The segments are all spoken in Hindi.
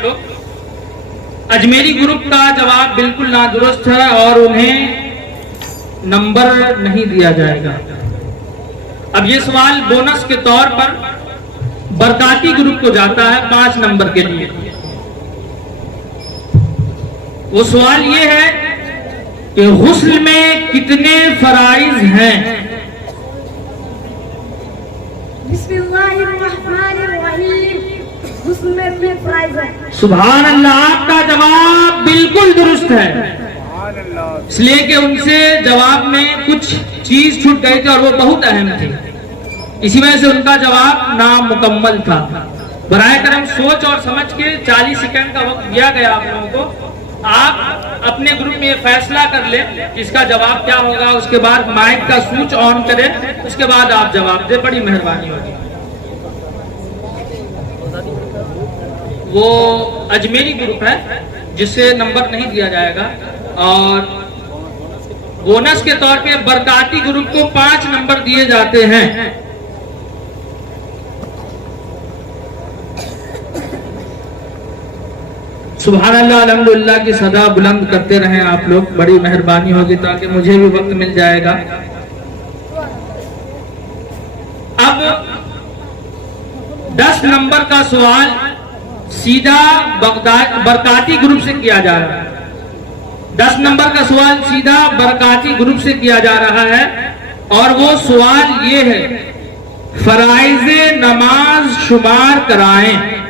आप लोग, अजमेरी ग्रुप का जवाब बिल्कुल नादुरुस्त है और उन्हें नंबर नहीं दिया जाएगा। अब ये सवाल बोनस के तौर पर बरकाती ग्रुप को जाता है 5 नंबर के लिए। वो सवाल ये है कि गुस्ल में कितने फराइज हैं? सुभान अल्लाह, आपका जवाब बिल्कुल दुरुस्त है। इसलिए कि उनसे जवाब में कुछ चीज छूट गई थी और वो बहुत अहम थी, इसी वजह से उनका जवाब नामुकम्मल था। बराए करम सोच और समझ के 40 सेकंड का वक्त दिया गया आप लोगों को। आप अपने ग्रुप में फैसला कर लें इसका जवाब क्या होगा, उसके बाद माइक का स्विच ऑन करें, उसके बाद आप जवाब दें, बड़ी मेहरबानी होगी। वो अजमेरी ग्रुप है जिसे नंबर नहीं दिया जाएगा और बोनस के तौर पे बरकाती ग्रुप को 5 नंबर दिए जाते हैं। सुभान अल्लाह, अल्हम्दुलिल्लाह की सदा बुलंद करते रहें आप लोग, बड़ी मेहरबानी होगी, ताकि मुझे भी वक्त मिल जाएगा। अब 10 नंबर का सवाल सीधा बरकाती ग्रुप से किया जा रहा है। 10 नंबर का सवाल सीधा बरकाती ग्रुप से किया जा रहा है और वो सवाल ये है, फराइज़े नमाज शुमार कराएं।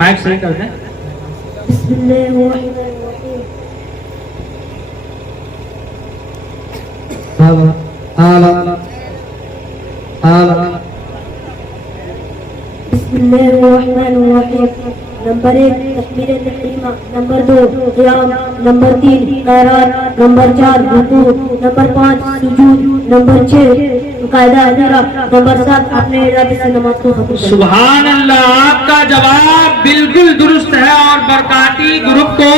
माइक सही कर दें। नंबर 1 तकबीर तहरीमा, नंबर 2 क़ियाम, नंबर 3 क़रात, नंबर 4 रुकू, नंबर 5 सुजूद, नंबर 6 कायदा अज़ीरा, नंबर 7 अपने इरादे से नमाज को खत्म करें। सुभान अल्लाह, आपका जवाब बिल्कुल दुरुस्त है और बरकाती ग्रुप को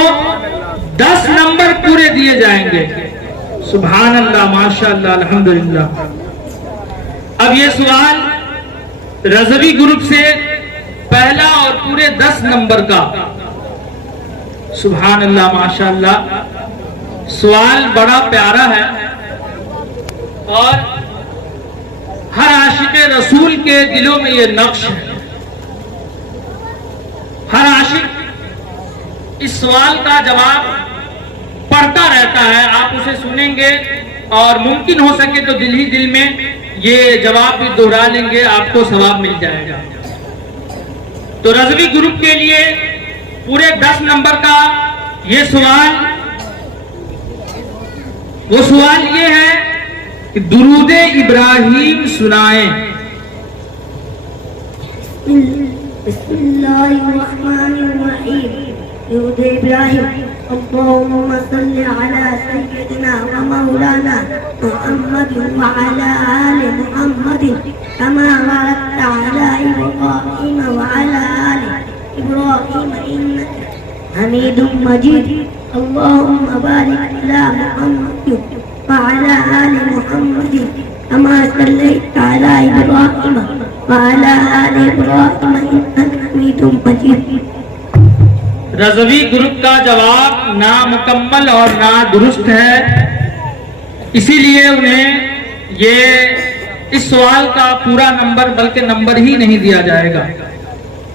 10 नंबर पूरे दिए जाएंगे। सुभान अल्लाह, माशाअल्लाह, अल्हम्दुलिल्लाह। अब ये सवाल रज़वी ग्रुप से पहला और पूरे 10 नंबर का। सुभान अल्लाह, माशाअल्लाह, सवाल बड़ा प्यारा है और हर आशिक रसूल के दिलों में ये नक्श है। हर आशिक इस सवाल का जवाब पढ़ता रहता है, आप उसे सुनेंगे और मुमकिन हो सके तो दिल ही दिल में ये जवाब भी दोहरा लेंगे, आपको सवाब मिल जाएगा। तो रज़वी ग्रुप के लिए पूरे 10 नंबर का ये सवाल, वो सवाल ये है कि दुरूदे इब्राहिम सुनाएं। बिस्मिल्लाहिर्रहमानिर्रहीम। दुरूदे इब्राहिम, अल्लाहुम्मा सल्लि अला सय्यिदिना व मौलाना मुहम्मद व अला आलि मुहम्मद कमा बारकता अला इब्राहीम व अला आलि इब्राहीम इन्नका हमीदुम मजीद। अल्लाहुम्मा बारिक अला मुहम्मद व अला आलि मुहम्मद कमा सल्लैता अला इब्राहीम व अला आलि इब्राहीम इन्नका हमीदुम मजीद। रज़वी ग्रुप का जवाब नामुकम्मल और नादुरुस्त है, इसीलिए उन्हें ये इस सवाल का पूरा नंबर बल्कि नंबर ही नहीं दिया जाएगा।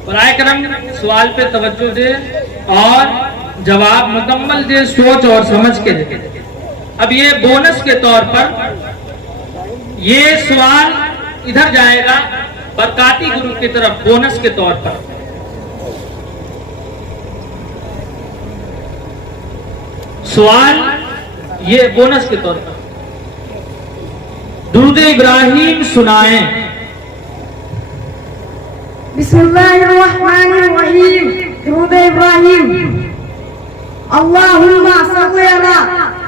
बराए करम सवाल पे तवज्जो दे और जवाब मुकम्मल दे, सोच और समझ के दे। अब ये बोनस के तौर पर ये सवाल इधर जाएगा बरकाती ग्रुप की तरफ, बोनस के तौर पर। सवाल ये बोनस के तौर पर, दुरूद इब्राहिम सुनाएं। बिस्मिल्लाहिर्रहमानिर्रहीम। दुरूद इब्राहिम, अल्लाहुम्मा सल्लि अला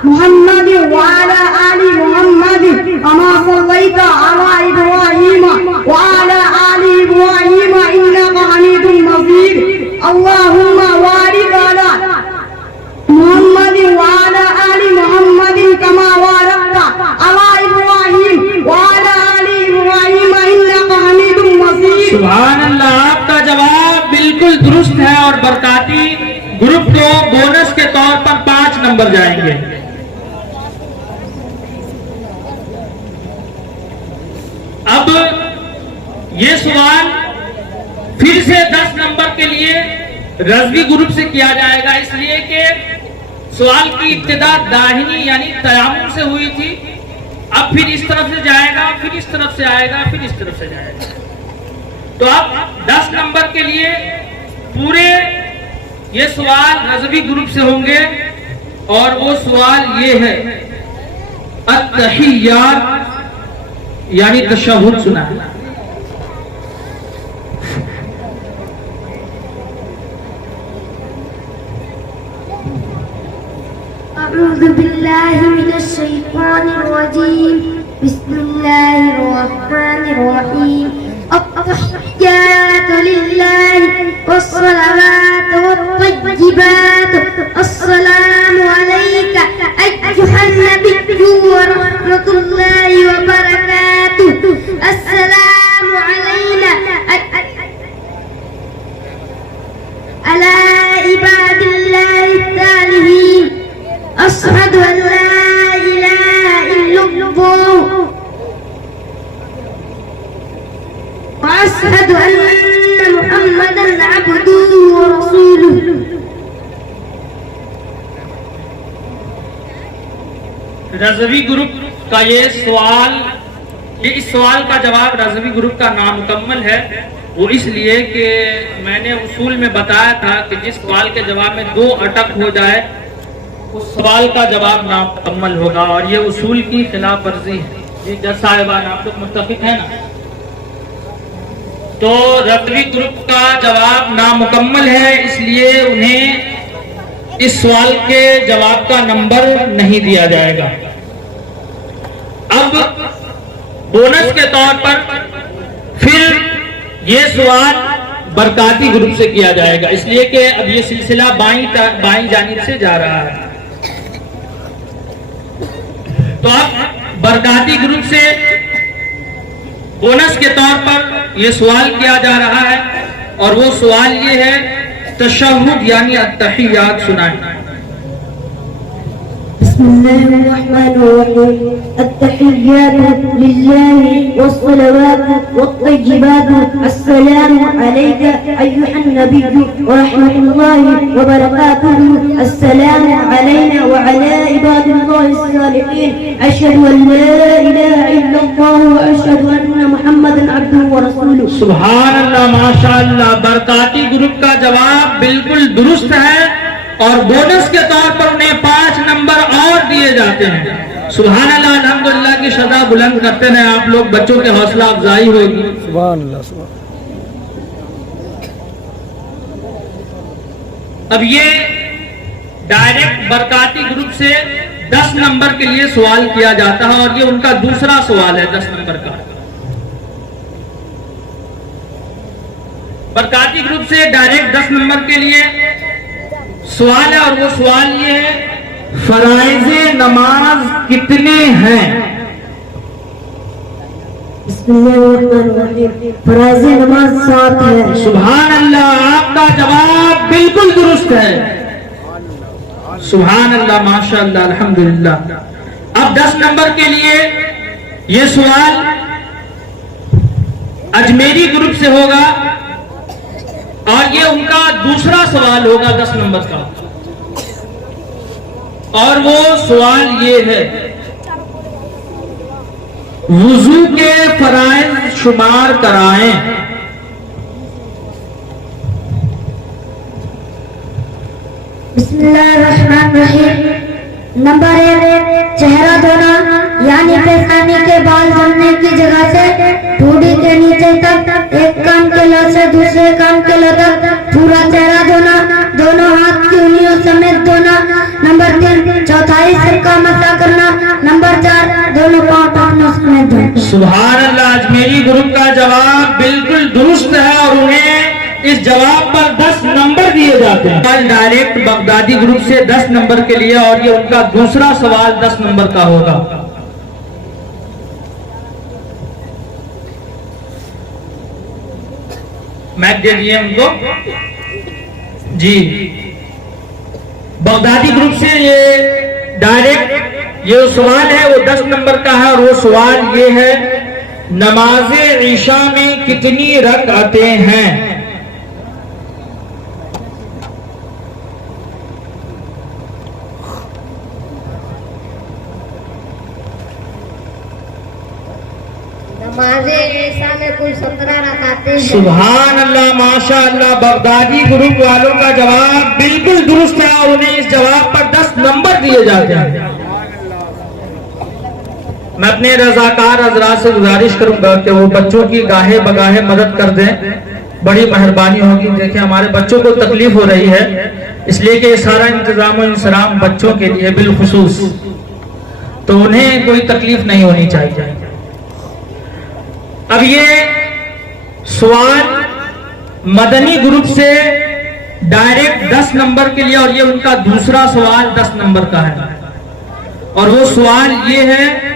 मुहम्मद व अला आलि मुहम्मद कमा सल्लैता अला इब्राहीम व अला आलि इब्राहीम दुरुस्त है और बरकाती ग्रुप को बोनस के तौर पर 5 नंबर जाएंगे। अब ये सवाल फिर से 10 नंबर के लिए रजवी ग्रुप से किया जाएगा, इसलिए कि सवाल की इब्तिदा दाहिनी यानी तयाम्मुम से हुई थी। अब फिर इस तरफ से जाएगा, फिर इस तरफ से आएगा, फिर इस तरफ से जाएगा। तो अब 10 नंबर के लिए पूरे ये सवाल रजवी ग्रुप से होंगे और वो सवाल ये है, अत्तहिय्यात यानी तशहुद सुना है। अऊज़ु बिल्लाहि मिनश शैतानिर रजीम। बिस्मिल्लाहिर रहमानिर रहीम। अत्तहिय्यातु लिल्लाहि वस्सलावातु वत्तय्यिबातु अस्सलामु अलैका अय्युहन नबिय्यु व रहमतुल्लाहि व बरकातुहु। अस्सलामु अलैना अला इबादिल्लाहि सालिहीन। अशहदु अन ला इलाहा इल्लल्लाह व अशहदु अन्ना मुहम्मदन अब्दुहु व रसूलुहु। रजवी ग्रुप का ये इस सवाल का जवाब रजवी ग्रुप का नामुकम्मल है। वो इसलिए कि मैंने उसूल में बताया था कि जिस सवाल के जवाब में 2 अटक हो जाए उस सवाल का जवाब नामुकम्मल होगा, और ये उसूल की खिलाफ वर्जी है। ये जज साहिबान आप लोग मुत्तफिक है ना? तो रजवी ग्रुप का जवाब नामुकम्मल है, इसलिए उन्हें इस सवाल के जवाब का नंबर नहीं दिया जाएगा। अब बोनस के तौर पर फिर ये सवाल बरकाती ग्रुप से किया जाएगा, इसलिए कि अब ये सिलसिला बाईं जानिब से जा रहा है। तो अब बरकाती ग्रुप से बोनस के तौर पर यह सवाल किया जा रहा है, और वो सवाल ये है, तशहुद यानी अत्तहिय्यात सुनाएं। बिस्मिल्लाहिर्रहमानिर्रहीम। अत्तहिय्यातु लिल्लाहि वस्सलावातु वत्तय्यिबातु अस्सलामु अलैका अय्युहन नबिय्यु व रहमतुल्लाहि व बरकातुहु। अस्सलामु अलैना व अला इबादिल्लाहिस सालिहीन। अशहदु अन ला इलाहा इल्लल्लाह व अशहदु अन्ना मुहम्मदन अब्दुहु व रसूलुहु। सुभान अल्लाह, माशाअल्लाह। बरकाती ग्रुप का जवाब बिल्कुल दुरुस्त है और बोनस के तौर पर उन्हें 5 नंबर और दिए जाते हैं। सुभान अल्लाह, अल्हम्दुलिल्लाह की सदा बुलंद करते हैं आप लोग, बच्चों के हौसला अफजाई होगी। सुभान अल्लाह, सुभान। अब ये डायरेक्ट बरकाती ग्रुप से 10 नंबर के लिए सवाल किया जाता है, और ये उनका दूसरा सवाल है 10 नंबर का। बरकाती ग्रुप से डायरेक्ट 10 नंबर के लिए सवाल है, और वो सवाल ये है, फराइज़े नमाज कितने हैं? बिस्मिल्लाहिर्रहमानिर्रहीम। फराइज़े नमाज 7 है। सुभान अल्लाह, आपका जवाब बिल्कुल दुरुस्त है। सुभान अल्लाह, माशाअल्लाह, अल्हम्दुलिल्लाह। अब 10 नंबर के लिए ये सवाल अजमेरी ग्रुप से होगा, और ये उनका दूसरा सवाल होगा 10 नंबर का, और वो सवाल ये है, वुजू के फराइज शुमार कराएं। बिस्मिल्लाहिर्रहमानिर्रहीम। नंबर 1, चेहरा धोना, यानी पेशानी के बाल जमने की जगह से ठोड़ी के नीचे तक, एक कान के लौ से दूसरे कान के लौ तक पूरा चेहरा धोना, दोनों हाथ की उंगलियों समेत धोना। नंबर 3, चौथाई सिर का मसा करना। नंबर 4, दोनों पांव टखनों समेत धोना। सुभान अल्लाह, अजमेरी ग्रुप का जवाब बिल्कुल दुरुस्त है, और उन्हें इस जवाब पर 10 नंबर दिए जाते हैं। डायरेक्ट बगदादी ग्रुप से 10 नंबर के लिए, और ये उनका दूसरा सवाल 10 नंबर का होगा। मैच दे दिए उनको। जी, बगदादी ग्रुप से ये डायरेक्ट ये सवाल है वो 10 नंबर का है, और वो सवाल ये है, नमाज़े ईशा में कितनी रकातें हैं? नमाज़े ईशा में कुल 17 रकातें हैं। सुभान अल्लाह, माशा अल्लाह। बगदादी ग्रुप वालों का जवाब बिल्कुल दुरुस्त है और उन्हें इस जवाब पर 10 नंबर दिए जाते हैं। मैं अपने रजाकार हजरात से गुजारिश करूंगा कि वो बच्चों की गाहे बगाहे मदद कर दें, बड़ी मेहरबानी होगी। देखिए हमारे बच्चों को तकलीफ हो रही है, इसलिए कि सारा इंतजाम और इंसराम बच्चों के लिए बिलखुसूस, तो उन्हें कोई तकलीफ नहीं होनी चाहिए। अब ये सवाल मदनी ग्रुप से डायरेक्ट 10 नंबर के लिए, और ये उनका दूसरा सवाल 10 नंबर का है, और वो सवाल ये है,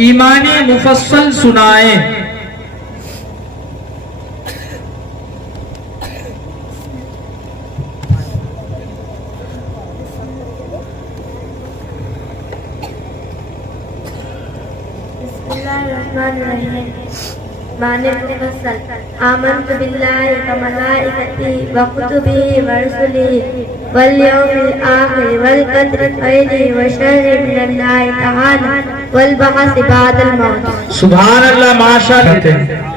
ईमाने मुफस्सल सुनाए। माने मुफस्सल आमन्तु बिल्लाहि व मलाइकतिही व कुतुबिही व रुसुलिही वल यौमिल आखिर वल क़द्रि खैरिही व शर्रिही मिनल्लाहि तआला वल बअस बअदल मौत। सुभान अल्लाह, माशाअल्लाह।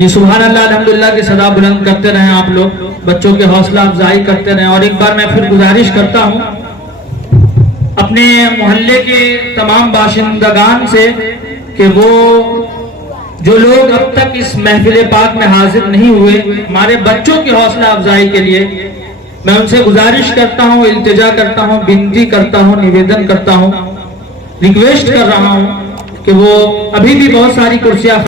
ये सुभान अल्लाह अल्हम्दुलिल्लाह की सदा बुलंद करते रहें आप लोग, बच्चों के हौसला अफजाई करते रहें। और एक बार मैं फिर गुजारिश करता हूं अपने मोहल्ले के तमाम बाशिंदगान से कि वो जो लोग अब तक इस महफिल पाक में हाजिर नहीं हुए, हमारे बच्चों की हौसला अफजाई के लिए मैं उनसे गुजारिश करता हूं, इल्तिजा करता हूं, विनती करता हूं, निवेदन करता हूं, रिक्वेस्ट कर रहा हूं कि वो अभी भी बहुत सारी कुर्सियां